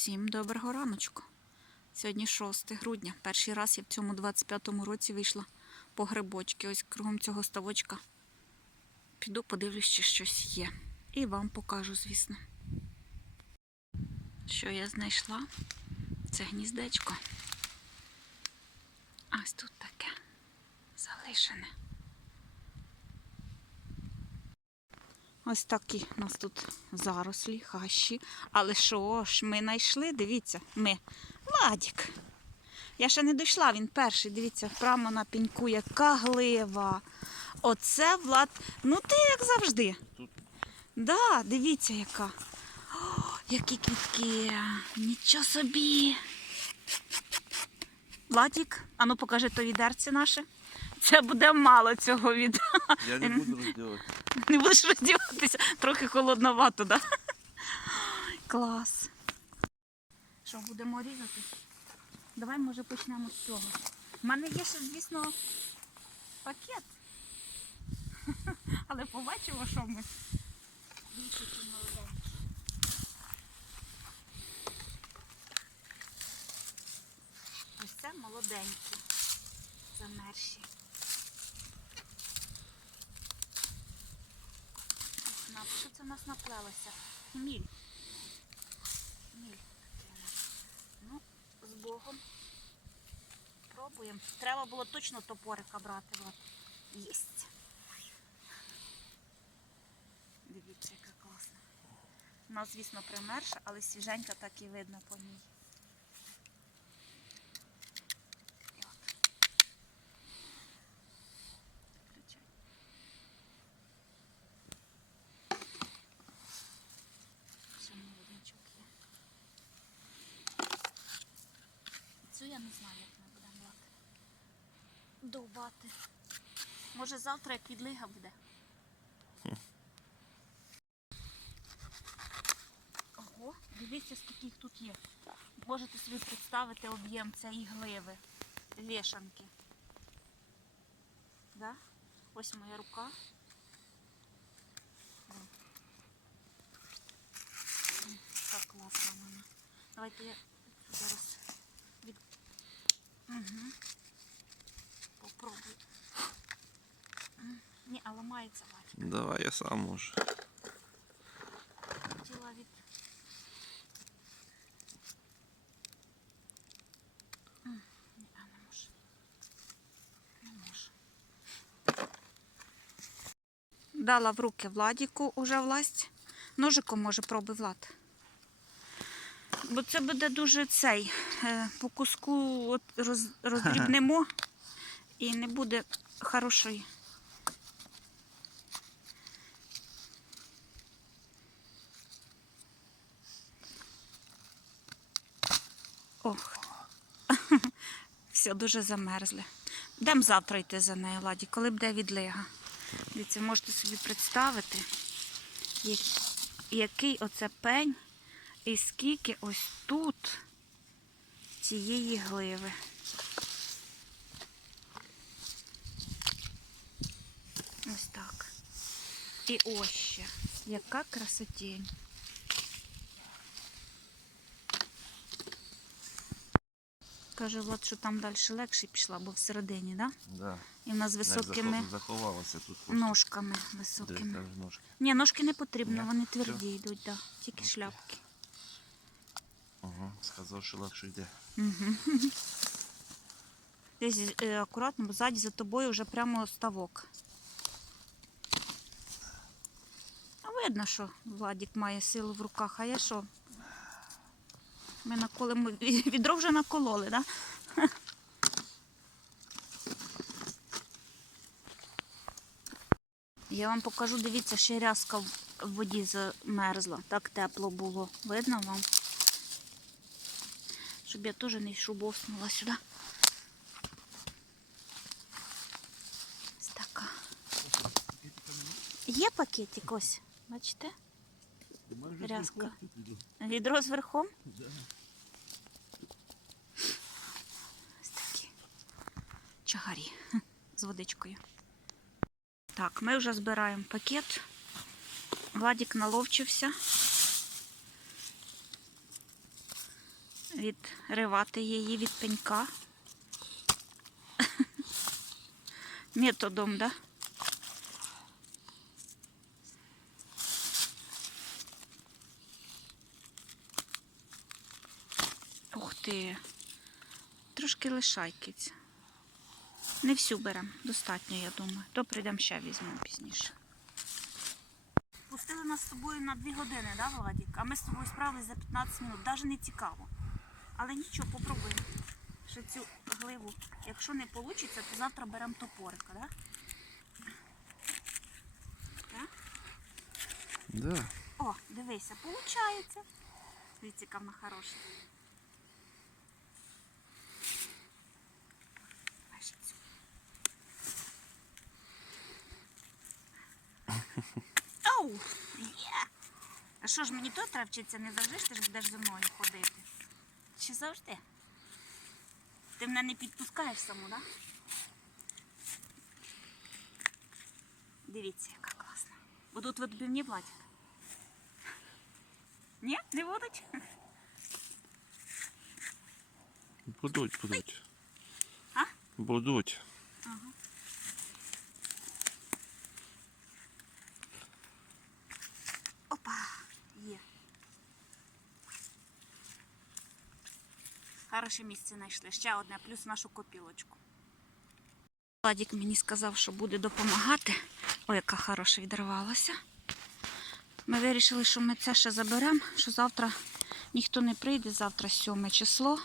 Всім доброго раночку. Сьогодні 6 грудня. Перший раз я в цьому 25-му році вийшла по грибочки. Ось кругом цього ставочка. Піду подивлюсь, чи щось є. І вам покажу, звісно. Що я знайшла? Це гніздечко. Ось тут таке залишене. Ось такі у нас тут зарослі, хащі. Але що ж, ми знайшли, дивіться, ми. Владік. Я ще не дійшла, він перший. Дивіться, прямо на пеньку, яка глива. Оце Влад. Ну ти як завжди. Тут. Да, дивіться, яка. О, які квітки. Нічого собі. Владік, а ну покажи то відерце наше. Це буде мало цього від. Я не буду розділати. Не будеш роздіватися, трохи холодновато, так? Да? Клас. Що, будемо різати? Давай, може, почнемо з цього. У мене є ще, звісно, пакет. Але побачимо, що ми. Ось це молоденькі. Замерші. На- Що це в нас наплелося? У нас. Ну, з Богом. Пробуємо. Треба було точно топорика брати. От. Єсть. Дивіться, яка класна. Вона, звісно, примерша, але свіженька так і видно по ній. І от. Включай. Ще молоднячок є. Цю я не знаю, як ми будемо лати. Довбати. Може завтра як відлига буде. Ого, дивіться, скільки їх тут є. Можете собі представити об'єм цієї гливи, вішанки. Да? Ось моя рука. Так класно вона. Давайте я зараз від... Угу. Попробую. М, Ні, а ламається бачу. Давай я сам можу. Хотіла від. Ні, а не можу. Не можу. Дала в руки Владіку уже власть. Ножиком може пробуй Влад. Бо це буде дуже цей. е, По куску от роз, роздрібнемо і не буде хорошої. Ох. Все, дуже замерзли. Будемо завтра йти за нею, Ладі, коли буде відлига. Дивіться, можете собі представити, який оце пень і скільки ось тут цієї гливи. Ось так. І ось ще. Яка красотень. Каже, Влад, що там далі легше пішла, бо всередині, да? Да. І в нас з високими захов- заховалося тут. ножками високими. ножки. Ні, ножки не потрібно, Ні? вони тверді йдуть, да. тільки Окей. шляпки. Ага, сказав, що легше йде. Угу. Десь е, акуратно, бо ззаді за тобою вже прямо ставок. А видно, що Владік має силу в руках, а я що? Ми наколимо, відро вже накололи, так? Да? Я вам покажу, дивіться, ще рязка в воді замерзла. Так тепло було. Видно вам? Щоб я теж не шубовснула сюди. Є пакетик ось, бачите? Рязка. Відро з верхом? Ось такі чагарі з водичкою. Так, ми вже збираємо пакет. Владик наловчився. відривати її від пенька. Методом, да? Ух ти. Трошки лишай киць. Не всю беремо, достатньо, я думаю. То прийдемо ще візьмемо пізніше. Пустили нас з тобою на 2 години, да, Владік? А ми з тобою справились за 15 минут. Навіть не цікаво. Але нічого, попробуємо. Ще цю гливу. Якщо не вийде, то завтра беремо топорика, да? Да? Да. О, дивися, виходить. Дивіться, яка вона хороша. Бачиш цю? Оу! Є! А що ж мені то треба вчитися не завжди ж ти ж будеш за мною ходити? Чи завжди? Ти мене не підпускаєш саму, так? Да? Дивіться, яка класна. Будуть відбивні платять. Ні, не будуть? Будуть, будуть. А? Будуть. Опа, є. Хороше місце знайшли. Ще одне, плюс нашу копілочку. Владик мені сказав, що буде допомагати. Ой, яка хороша відривалася. Ми вирішили, що ми це ще заберемо, що завтра ніхто не прийде, завтра 7 число.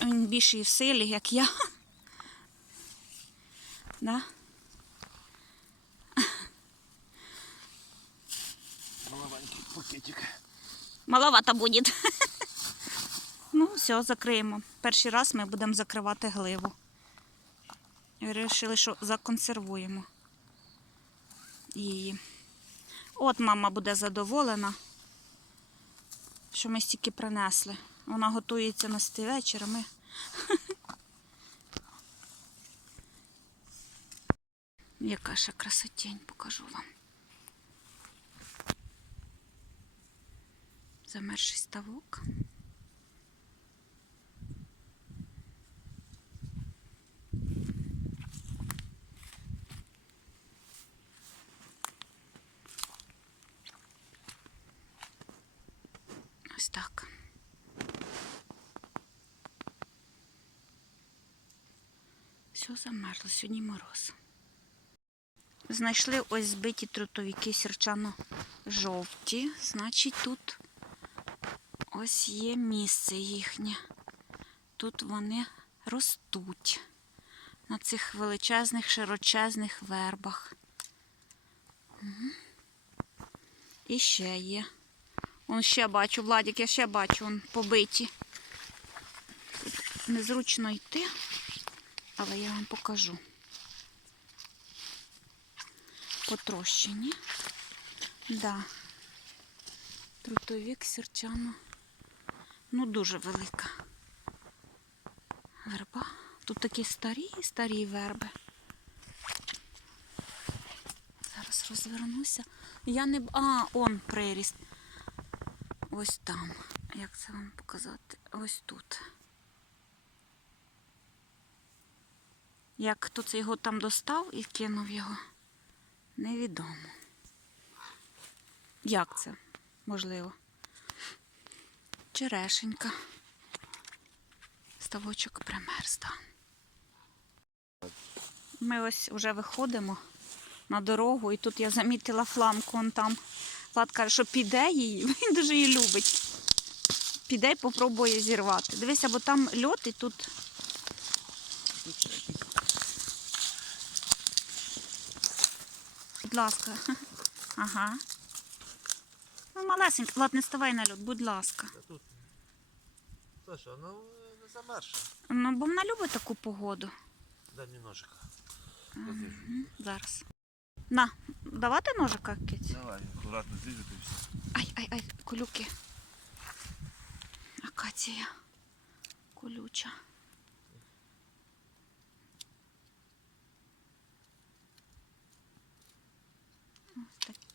Він більший в силі, як я. Да? Маленький пакетик. Маловато буде. ну, все, закриємо. Перший раз ми будемо закривати гливу. Вирішили, що законсервуємо її. От мама буде задоволена, що ми стільки принесли. Вона готується нести вечір, а ми. Яка ще красотень, покажу вам. Замерзший ставок. Ось так. Все замерзло, сьогодні мороз. Знайшли ось збиті трутовики сірчано-жовті. Значить, тут ось є місце їхнє. Тут вони ростуть на цих величезних, широчезних вербах. Мгм. І ще є. Он ще бачу, Владик, я ще бачу, он побиті. Тут незручно йти, але я вам покажу. Потрощені. Да. Трутовік сірчано. Ну, дуже велика верба. Тут такі старі, старі верби. Зараз розвернуся. Я не. А, он приріст. Ось там. Як це вам показати? Ось тут. Як хто це його там достав і кинув його, невідомо. Як це можливо? Черешенька. Ставочок примерз, да. Ми ось вже виходимо на дорогу, і тут я замітила фламку он там. Влад каже, що піде її, він дуже її любить. Піде і попробує зірвати. Дивися, бо там льот і тут. Будь ласка. Ага. Ну, малесенька. Влад, не ставай на льот, будь ласка. Саша, ну не замерзше. Ну, бо вона любить таку погоду. Дай мені ножика. Мгм, Зараз. На, давати ножика киць? Давай, акуратно зрізати все. Ай, ай, ай, колюки. Акація. Колюча.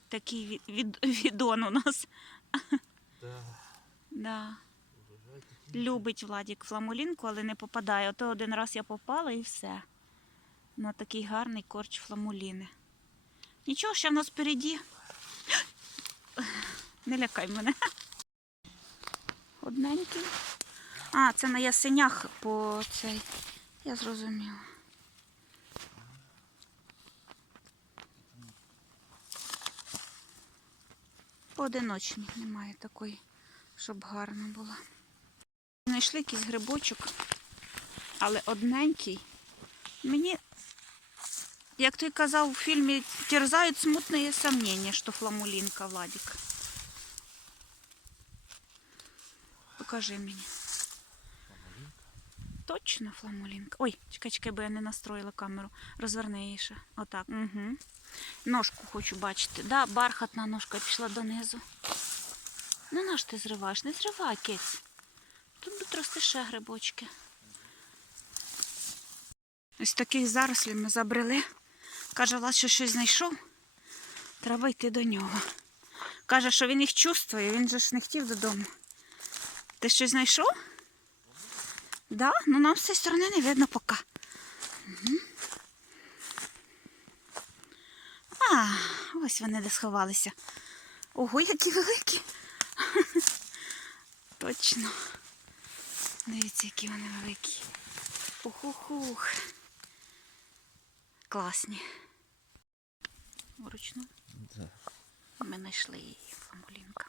Такий від, від, відон у нас. Да, Да. Любить Владік фламулінку, але не попадає. Ото один раз я попала і все. На такий гарний корч фламуліни. Нічого, ще в нас впереді. Не лякай мене. Одненький. А, це на ясенях по цей. Я зрозуміла. Поодиночні немає такої, щоб гарно було. Знайшли якийсь грибочок, але одненький. Мені, як ти казав у фільмі, терзають смутні сомнення, що фламулінка, Владик. Покажи мені. Точно фламулінка. Ой, чекай, чекай, бо я не настроїла камеру. Розверни її ще. Отак. Угу. Ножку хочу бачити. Да, бархатна ножка пішла донизу. Ну наш ти зриваєш? Не зривай, киць. Тут будуть рости ще грибочки. Ось таких зарослів ми забрели. Каже, Влад, що щось знайшов. Треба йти до нього. Каже, що він їх чувствує, він же ж не хотів додому. Ти щось знайшов? Да? Ну нам з цієї сторони не видно поки. Угу. А, ось вони де сховалися. Ого, які великі. Точно. Дивіться, які вони великі. Ух-ух-ух. Класні. Вручну Да. ми знайшли її, фламулінка.